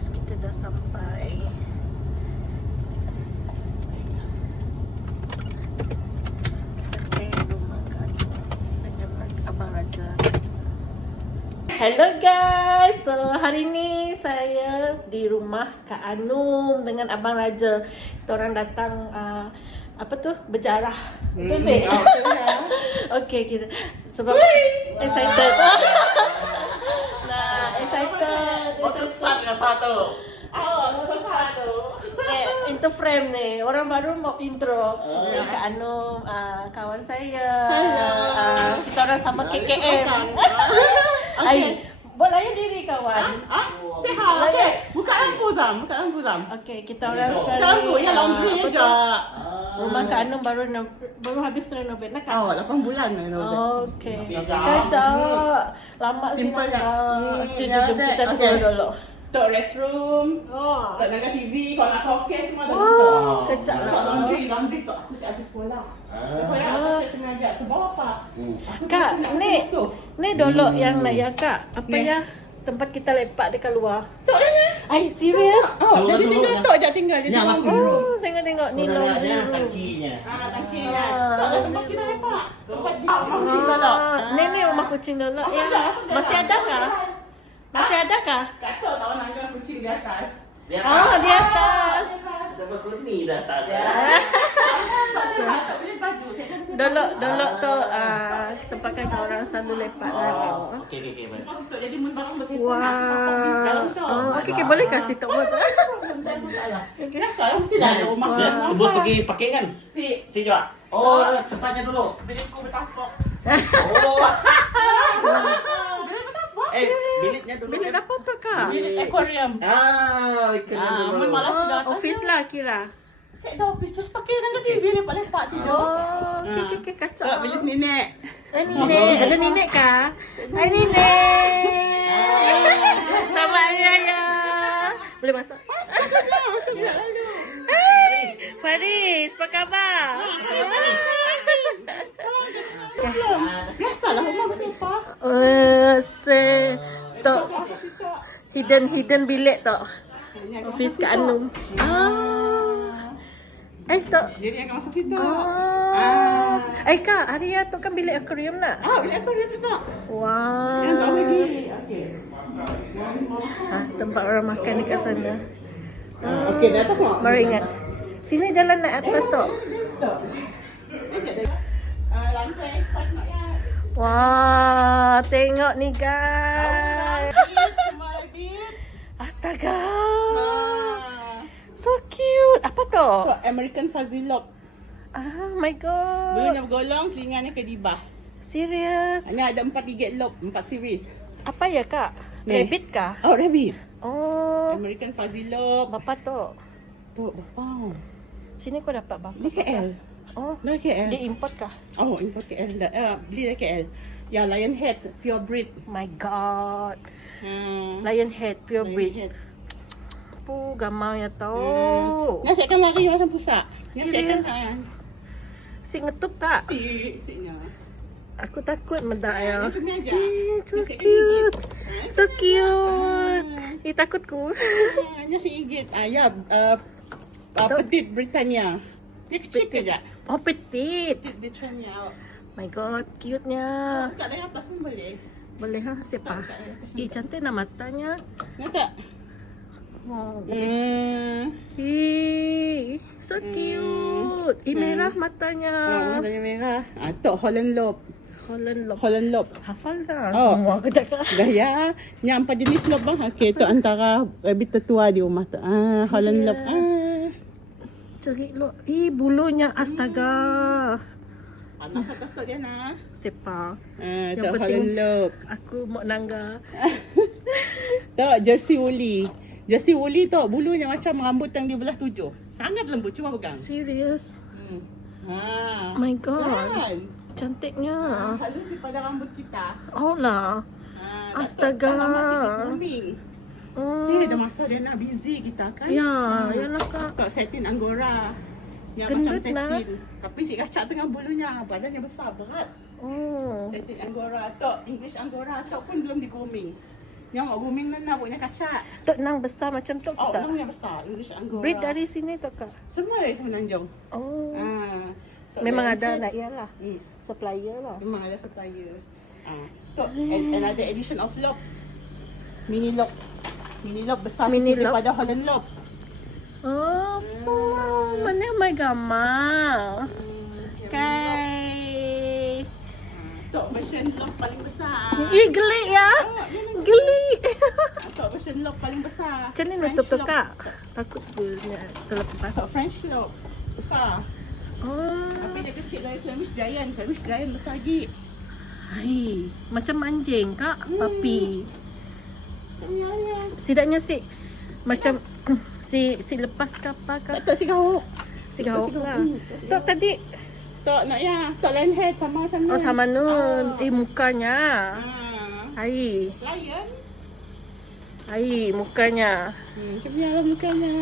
guys, kita dah sampai. Cantik rumah Kak dengan Abang Raja. Hello guys, so hari ni saya di rumah Kak Anum dengan Abang Raja. Kita orang datang apa tu? Berjarah. Betul sih? Okay, kita sebab excited. Nah, excited. Sesat ke satu? Sesatu. Into frame ni. Orang baru mau intro. Kak Anum, kawan saya. Kita orang sama KKM. Ay, buat layan diri kawan. Sihat. Okey. Buka lampu Zam. Okay, kita orang sekali. Lampu ya laundry je. Rumah Kak Anum baru habis renovate nak Kak? 8 bulan renovate. Okay. Kejap. Lama sih. Simple tak? Jom kita tunggu dulu. Tok restroom. Tak naga TV, kalau nak kokes semua dah buka. Kejap Tok lah. laundry tok aku siap habis sekolah. Pokoknya apa saya tengah ajak sebab apa? Kak, ni dulu yang nak ya Kak. Apa ya? Tempat kita lepak dekat luar. Tok ni. Ay, serius? Jadi tinggal tok je tinggal. Jadi laundry room. Tengok ni laundry room. Tangkinya. Tangkinya. Tok dah tempat kita lepak. Tempat dia. Kucing dah tak? Ni rumah kucing dulu. Masih ada kah? Masih ada kah? Kata tahu nak kucing di atas. Di atas. Di atas. Sama kuning di atas. Tak boleh baju. Dulu tu tempat kan orang selalu lepak lah. Okey. Baik. Jadi mun barang bersih. Wow. Okey, boleh kasih tok buat. Biasa lah mesti dah ada rumah. Dia tebus pergi parking kan? Si juga. Oh, cepatnya dulu. Bilikku bertapak. Oh. Bilik bertapak. Bilitnya dulu. Bilik apa tu Kak? Bilik aquarium. Ikan dulu. Mun malas tidak atas. Office lah kira. Set dah office just pakai dengan TV lepak-lepak tidur. Okey, kacau. Tak bilik nenek. Nenek, ada nenek kah? Hai nenek. Selamat Hari Raya. Boleh masuk? Masuk dia lalu. Hai, Faris, apa khabar? Biasalah rumah berlepak. Tok hidden bilik tok. Office Kak Anum. Tok. Jadi akan masuk situ. Kak, Arya tu kan bilik akuarium nak? Bilik aquarium tu tak? Wow. Yang tak lagi. Okey. Tempat orang makan dekat sana. Okey, di atas tak? Baru ingat. Sini jalan naik atas tok. Lantai 4 nak ya. Wah, tengok ni guys. Astaga. So cute. Apa tu? American Fuzzy Lock. My god. Bulunya bergolong, telinganya kedibah. Serius? Ini ada 4 gigit lob, 4 series. Apa ya kak? Ni. Rabbit kah? Oh, rabbit. Oh. American Fuzzy Lock. Bapa tu. Tu, bapa. Sini kau dapat bapa. Di KL. Oh. Dari KL. Dia import kah? Oh, import KL. Beli dari KL. Ya, lion head, pure breed. My god. Hmm. Lion head, pure breed. Lion head. Apa gambar ya tau. Nasi akan lari macam pusat. Nasi akan Serius? Si ngetup kak. Siknya. Aku takut medak ya. Macam ni aja. So cute. So cute. Takutku. Nasi gigit. Ya, Petit Britannia. Dia kecil ke je? Oh, petit. Petit Britannia. My god, cute-nya. Kat dari atas pun boleh. Boleh ha? Siapa? Cantik nak matanya. Nampak? Wow. Hmm. So cute. Merah matanya. Matanya merah. Tok Holland Lob. Holland Lob. Hafal dah. Oh. Semua aku cakap. Gaya. Yang 4 jenis lob bang. Okey, tu antara rabbit tertua di rumah tu. Holland Lob. Cari lo. Bulunya astaga. Panas atas tu dia nak. Sepa. Tu Yang penting- Holland Lob. Aku mau nangga. Tu Jersey Woolly. Jersey Woolly tu bulunya macam rambut yang di belah 7. Sangat lembut, cuba pegang. Serius. Ha. My god. Kan? Cantiknya. Halus daripada rambut kita. Oh lah. Astaga. Tak lama sini grooming. Dah masa dia nak busy kita kan. Ya, yalah kak. Tak satin Angora. Yang Gendut macam lah. satin. Tapi si kacak tengah bulunya. Badannya besar, berat. Oh. Satin Angora. Tok English Angora. Tok pun belum di grooming. Yang mak booming nak punya kacat. Tok nang besar macam tu Oh, tak? nama yang besar. English Angora. Breed dari sini tu kak? Semua dari Semenanjung. Oh. Tok Memang Lion ada Head. nak ialah. Supplier lah. Memang ada supplier. Tok another edition of Lop. Mini Lop. Mini Lop besar Mini sikit Lop. daripada Holland Lop. Oh, mana may gamang. Kay. Tok version Lop paling besar. Ih, geli ya. Geli. Tok version Lop paling besar. Macam ni French nutup tu Lop. kak? Takut dia terlepas. Tok French Lop. Besar. Oh. Tapi dia kecil dari Flemish Giant. Flemish Giant besar lagi. Hai, macam anjing kak, papi. Ya. Sidaknya si macam si lepas ke apa ke? Tok si gauk. Si gauk si gauk. lah. Tok tadi Tok nak ya. Tok Lion Head sama macam ni. oh sama nun. Mukanya. Hai. Lion. Hai, mukanya. Macam ni lah mukanya.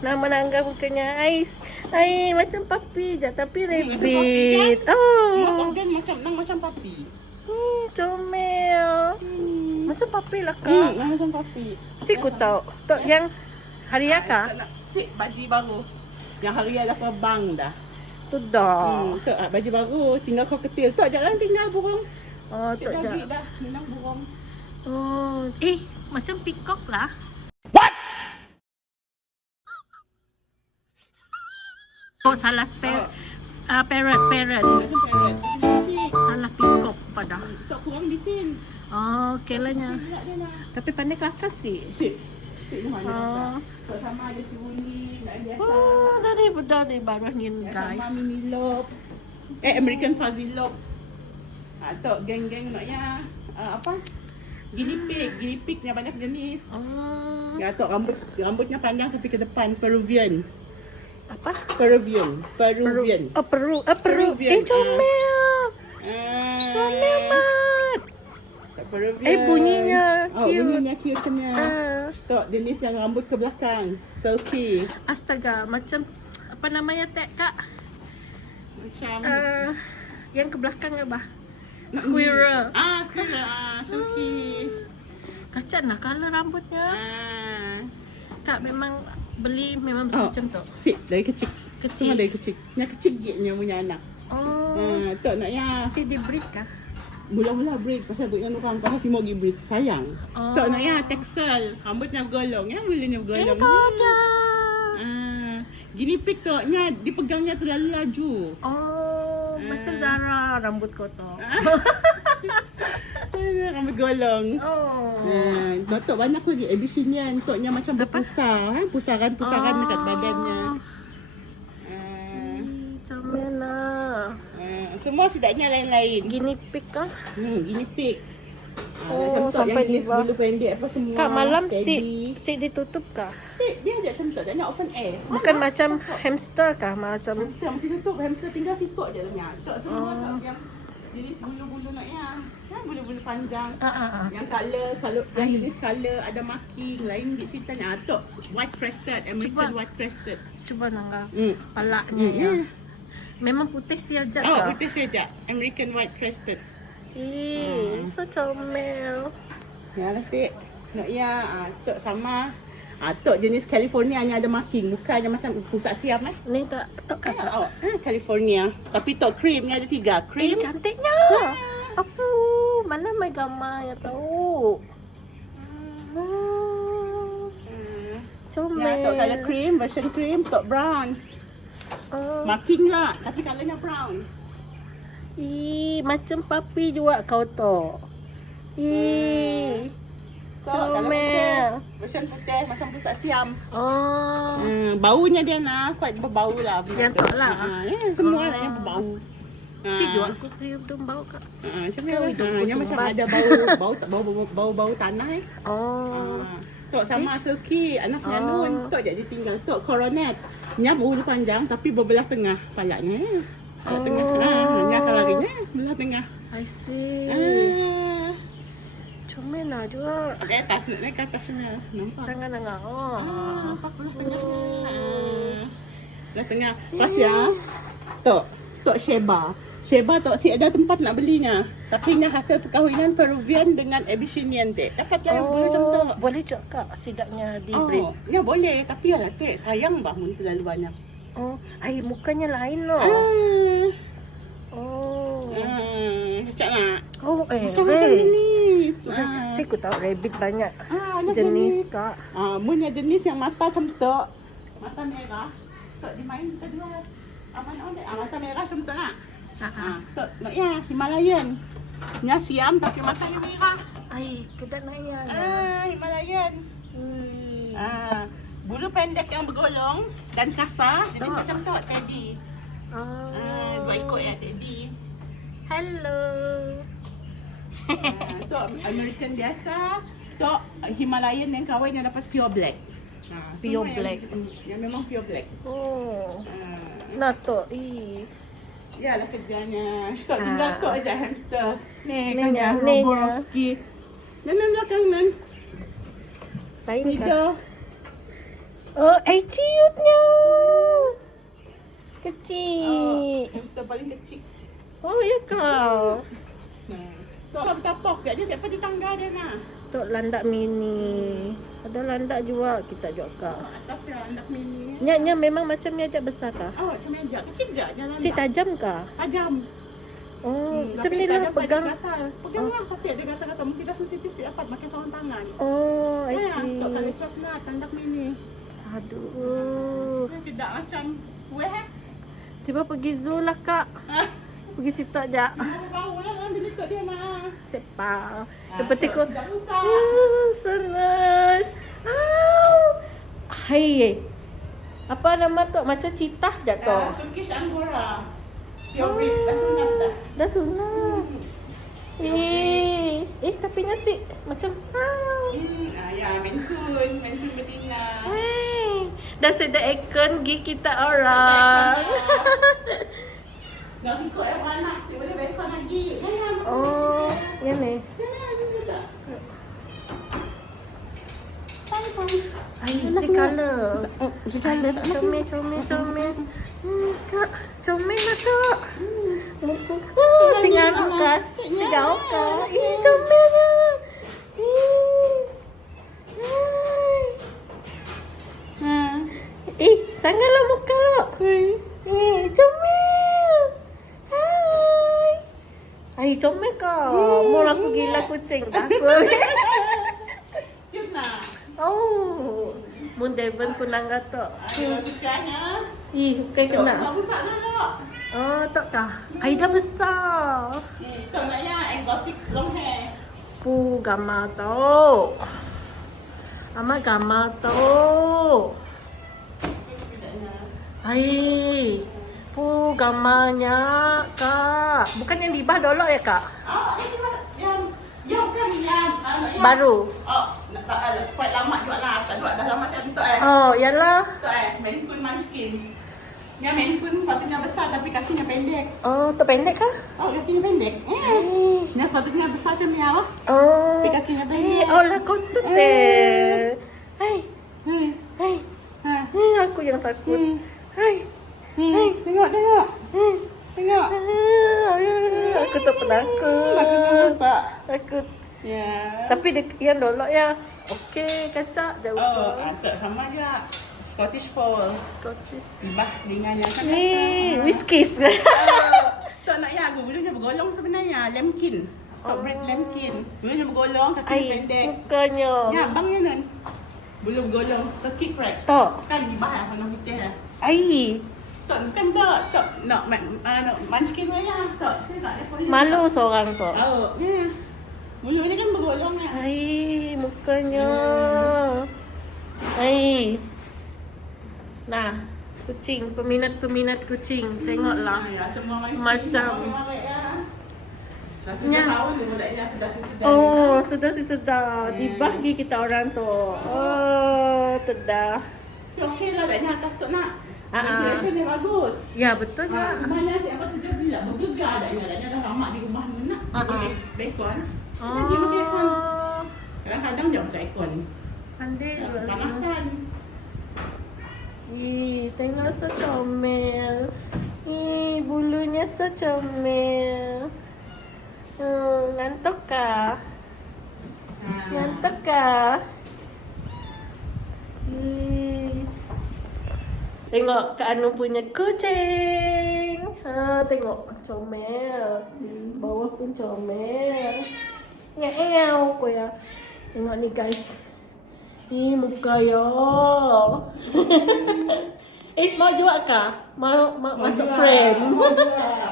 Nama nangga mukanya. Hai, macam papi je tapi macam rabbit. Mas Oh. organ macam papi. Comel. Macam papi lah kak. Macam papi. Si ku tahu. Tok yang Haria kah? Cik baju baru. Yang hari dah terbang dah. Tu dah. Tok baju baru. Tinggal kau ketil. Tok jalan tinggal burung. Oh, Cik tok dah dah. beli dah. Minang burung. Oh, macam peacock lah. Oh, salah parrot. Macam parrot. Cik. Salah peacock pada. Tok kurang bisin. Oh, okey lah nya. Tak ada lah. Tapi pandai kelakar sih. Cik. Cik ni mana? Oh. Tok sama ada si Uni. Nak biasa. Oh, dari baru ni Sama guys. mini lob. American fuzzy lob. Tok geng-geng nak ya. Apa? Guinea pig yang banyak jenis. Oh, Ya, tok rambutnya panjang tapi ke depan Peruvian. apa? Peruvian. Oh, Peru. Peruvian, Comel. Comel mat. Peruvian. Bunyinya Oh, cute. bunyinya cute punya. Tok jenis yang rambut ke belakang. Silky. Astaga, macam apa namanya tek kak? Macam Yang ke belakang apa? Squirrel. Squirrel. Silky. Kacak nak color rambutnya. Kak memang beli memang Oh. macam tu. Sip, dari kecil. Kecil. Semua dari kecil. Yang kecil gitnya punya anak. Oh, Tok nak ya. si di breed kah? Mula-mula breed pasal breed dengan orang tak kasi mau pergi breed. Sayang. Oh. Tok nak ya Texel. Rambutnya golong. Ya bolehnya golong. ada. Guinea pig tok nya dipegangnya terlalu laju. Oh, macam Zara rambut kau tu. Rambut golong. Oh. Tok banyak lagi editionnya. Toknya macam berpusar. Pusaran-pusaran dekat badannya. Comel lah. Semua sedapnya lain-lain. Guinea pig kah? Guinea pig. Oh, macam tok sampai yang jenis di bawah. bulu pendek apa semua. Kak malam teddy. si ditutup kah? Dia ada macam tu. Dia nak open air. Bukan macam hamster kah? Macam Hamster mesti tutup. Hamster tinggal sitok je dalamnya. Tok semua tok yang jenis bulu-bulu nak ya. Kan bulu-bulu panjang. Yang kalau yang jenis color ada marking lain gitu ceritanya. Tok white crested, American Cuba. white crested. cuba nangga Hmm. palaknya ya. Memang putih siajak Oh, kah? putih saja. American white crested. So comel. Ya lah Tik. Nak ya, tok sama. Tok jenis California ni ada marking. Bukannya macam pusat siam Ni tak kata. California. Tapi tok cream ni ada 3. Cream. Cantiknya. Apa? Mana mai gambar ya tahu. Comel. Ya, tok color cream, version cream, tok brown. Oh. Marking lah, tapi colornya brown. Macam papi juga kau tu. Tok kalau Comel. putih, version putih macam pusat siam. Oh. Baunya dia nak quite berbau lah. Yang tok lah. Ya, semua lah yang berbau. Si jual aku kriuk dong bau kak. Macam Kau ni hidup yang macam sumbat. ada bau tanah Oh. Tok sama Silky, anak Nyanun. Tok jadi tinggal. Tok Coronet. Nya bulu panjang tapi berbelah tengah palanya. Belah tengah. Nya kalarinya belah tengah. I see. Comel lah juga. Pakai atas, naik ke atas semua. Nampak? Tangan nangga. Oh. Nampak bulu panjangnya. Belah tengah. Pas ya. Tok Sheba. Sheba tu si ada tempat nak belinya. Tapi nya hasil perkahwinan Peruvian dengan Abyssinian dek. Dapat lah boleh macam tu. Boleh je kak sidaknya di breed. Oh, ya boleh. Tapi ya lah dek, sayang bangun terlalu banyak. Oh, ai mukanya lain loh. Oh. Macam nak? Oh, Macam-macam jenis. Saya ku tahu rabbit banyak Ada jenis kak. Punya jenis yang mata macam tu. Mata merah. Tok dimain kita dua. Apa nak ambil? Mata merah macam tu nak? Tok nak ya, Himalayan. Nya siam tapi matanya merah. Ai, kedak nak ya. Himalayan. Bulu pendek yang bergolong dan kasar. Jadi macam tu Teddy. Dua ekor ya Teddy. Hello. Tok American biasa. Tok Himalayan yang kahwin yang dapat pure black. Pure black. Yang memang pure black. Oh. Nah tu, Ya lah kerjanya. Tok tinggal tok aja hamster. Ni Nenya, kan Nenya. Roborowski. Nan belakang nan. Lain kak. Tiga. Oh, cute-nya. Kecil. Hamster paling kecil. Oh, ya kak. Tok tapok dia siapa di tangga dia nah. Tok landak mini. Ada landak juga kita juga kak. Atas ya anak mini. Nya memang macam ni aja besar kah? Oh, macam meja kecil je jalan. Si tajam kah? tajam. Oh, macam Tapi ni lah tajam pegang. pada gatal. Pegang lah tapi ada gatal-gatal. Mungkin dah sensitif si dapat pakai sarung tangan. Oh, I see. Tok kalau trust lah tandak mini. Aduh. Tidak macam weh. Cuba pergi zoo lah kak. Pergi situ aja. Bau lah dalam bilik tok dia mah. Sepa. Seperti ku. Tak usah. So nice. Hai. Apa nama tu? Macam citah je tu. Turkish Angora. Pure breed dah sunat dah. Dah sunat. Tapi nasi macam Ya, Maine Coon betina. dah sedap ikon gigi kita orang. Nak ikut anak, si boleh bekon lagi. Oh, ya ni. Ai, ni color. Color tak Comel. Kak, comel lah kak. Muka. Singarok kak. Singarok kak. Comel lah. Janganlah muka lo. Comel. Hai. Ai, comel kak. Mau aku gila kucing. Takut. Cute nak. Oh. Mun Devon kunang kata. Ayo, sukanya. Bukan kena. Besar-besar lah. Oh, tak kah? Aida besar. Tok nak ya, exotic long hair. Gama tu. Ama gama tu. Ai. Gamanya kak. Bukan yang di bawah dolok ya kak? Yang kan yang Baru. Kuat lama juga lah. Tak dah lama saya bentuk Oh, yalah. Maine Coon Munchkin. Yang Maine Coon sepatutnya besar tapi kakinya pendek. Oh, tu pendek kah? Oh, kakinya pendek. Yang sepatutnya besar macam ni lah. Oh. Tapi kakinya pendek. Oh lah kontut deh. Hai. Aku yang takut. Hai. Tengok. Tengok. Aku tak penakut. Kakinya besar. Takut. Ya. Tapi yang dolok ya. Okey, kacak jauh. Tak sama je. Scottish Fold. Scottish. Bah dengan yang kan. Whiskies. Tak nak ya, bulunya bergolong sebenarnya. Lemkin. Top breed Lemkin. Bulunya bergolong, kaki pendek. Mukanya. Ya, abangnya nun. Bulu bergolong. So kick right. Tok. Kan di bawah warna putih lah. Ai. Tak, kan tak. Tak. Nak munchkin ya. Tak. Malu seorang tu. Oh, ya. Bulu dia kan bergolong ya. Ai, mukanya. Ai. Nah, kucing, peminat kucing. Tengoklah. Ya, semua Macam. Nya. Tahu dulu dah ya sudah. Oh, sudah. Dibagi kita orang tu. Oh, tedah. Okey lah dah atas tu nak. Ventilation dia bagus. Ya, betul ya. Mana siapa saja bila bergegar dah lama di rumah ni nak. Boleh bekon. Kita makan aircon. Kadang-kadang jam pakai aircon. Pandai juga. Panasan. Tengok so comel. Ih, bulunya so comel. Ngantuk kah? Ngantuk kah? Tengok Kak Anu punya kucing. Tengok comel. Bawah pun comel. Nyew ko ya. Tengok ni guys. Ih, muka ya. Mau jual kah? Mau masuk frame.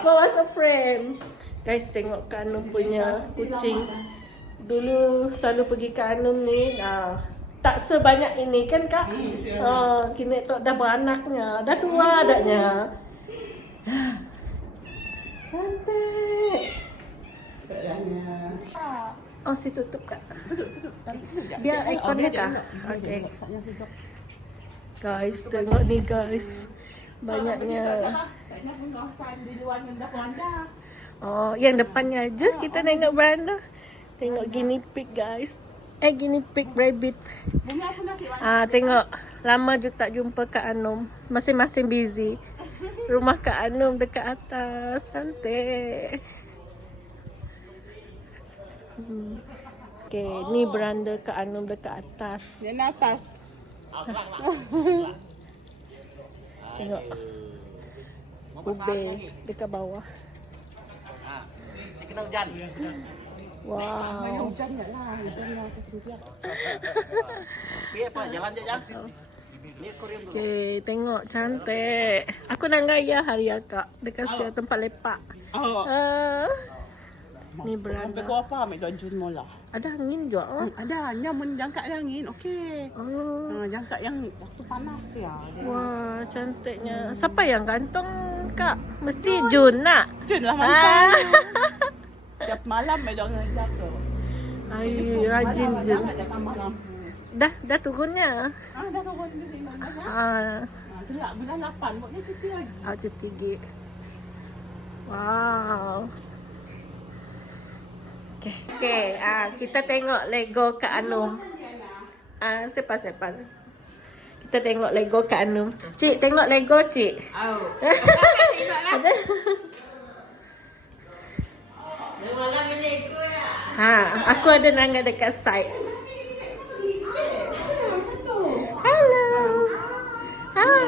Mau masuk frame. Guys, tengok Kak Anu punya kucing. Dulu selalu pergi Kak Anu ni. Tak sebanyak ini kan Kak? Kini tu dah beranaknya. Dah tua adanya. Cantik. Oh, si tutup Kak. Tutup. Biar ikonnya Kak. Okay. Guys, tengok ni guys. Banyaknya. Oh, yang depannya aja kita tengok beranda. Tengok guinea pig guys. Guinea pig rabbit. Tengok. Lama juga tak jumpa Kak Anum. Masing-masing busy. Rumah Kak Anum dekat atas. Cantik. Okay, ni beranda Kak Anum dekat atas. Yang atas. Tengok. Ube dekat bawah. Dia kena hujan. Wow. Hujan tak lah. Hujan lah satu dia. Okey apa? Jalan je jang. Ni korean dulu. Okay, tengok cantik. Aku nak gaya hari Kak. Dia kasih tempat lepak. Ni Sampai beranda. kau apa ambil tuan Jun mula. Ada angin juga. Ada, nyamun jangkat angin. Okey. Jangkat yang waktu panas ya. Wah, cantiknya. Siapa yang gantung Kak? Mesti Jun nak. Jun lah masa. Tiap malam ambil tuan ngejak tu. Ay, rajin Jun. Jangan malam. Dah turunnya. Dah turun di sini. Jelak bulan 8. Buatnya cuti lagi. Cuti gig. Wow. Okay, kita tengok Lego Kak Anum. Sepa. Kita tengok Lego Kak Anum. Cik, tengok Lego, Cik. Ada. Aku ada Nangga dekat side. Hello. Hai.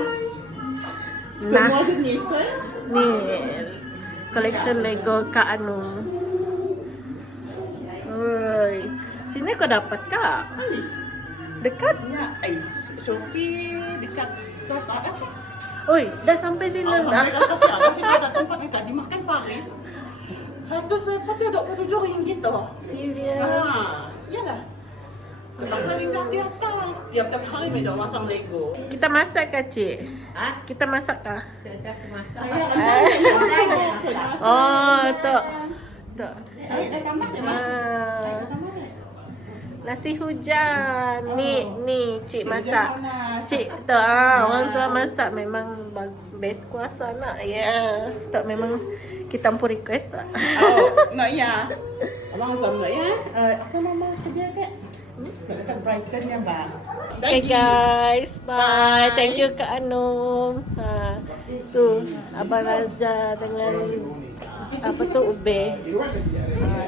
Semua jenis Ni collection Lego Kak Anum. Oi, sini kau dapat Kak? Dekat? Ya, Shopee dekat Tos Atas. Oi, dah sampai sini dah. Sampai ke atas ya. Atas sini ada tempat dekat dimakan Faris. Satu sepatu dia RM27 tu. Serius? Iyalah. Pasal tinggal di atas. Tiap-tiap hari mereka masang Lego. Kita masak kah, Cik? Kita masak kah? Oh, tu. Nasi hujan. Ni Cik masak. Cik tu orang tua masak memang best kuasa nak. Ya. Tak memang kita pun request tak. Nak ya. Abang Azam nak ya. Apa nama kerja Kak? Dekat Brighton ya, Bang. Okay guys, bye. Thank you Kak Anum. Tu Abang Raja dengan apa tu Ube.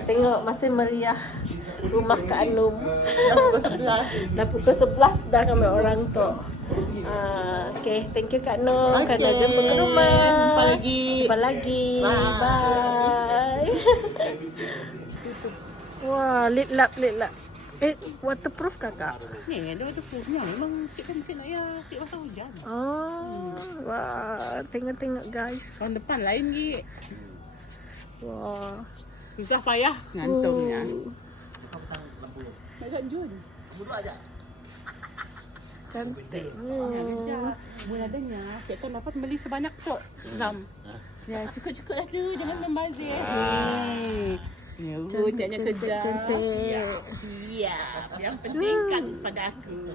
Tengok masih meriah rumah Kak Anum. Dah pukul 11 dah kami orang tu. Okay, thank you Kak Anum kerana jumpa ke rumah. Jumpa lagi. Bye. Wah, lit lap. Waterproof kakak? Ni ada waterproofnya. Memang sip nak ya. Sip masa hujan. Oh, wah. Tengok guys. Tahun depan lain lagi. Wah. Susah payah ngantungnya. Dekat Jun. Dulu aja. Cantik. Boleh adanya. Saya akan dapat beli sebanyak tu. Zam. Ya, cukup-cukup lah tu. Jangan membazir. Ya, jangan kerja. Cantik. Siap. Yang penting kan pada aku.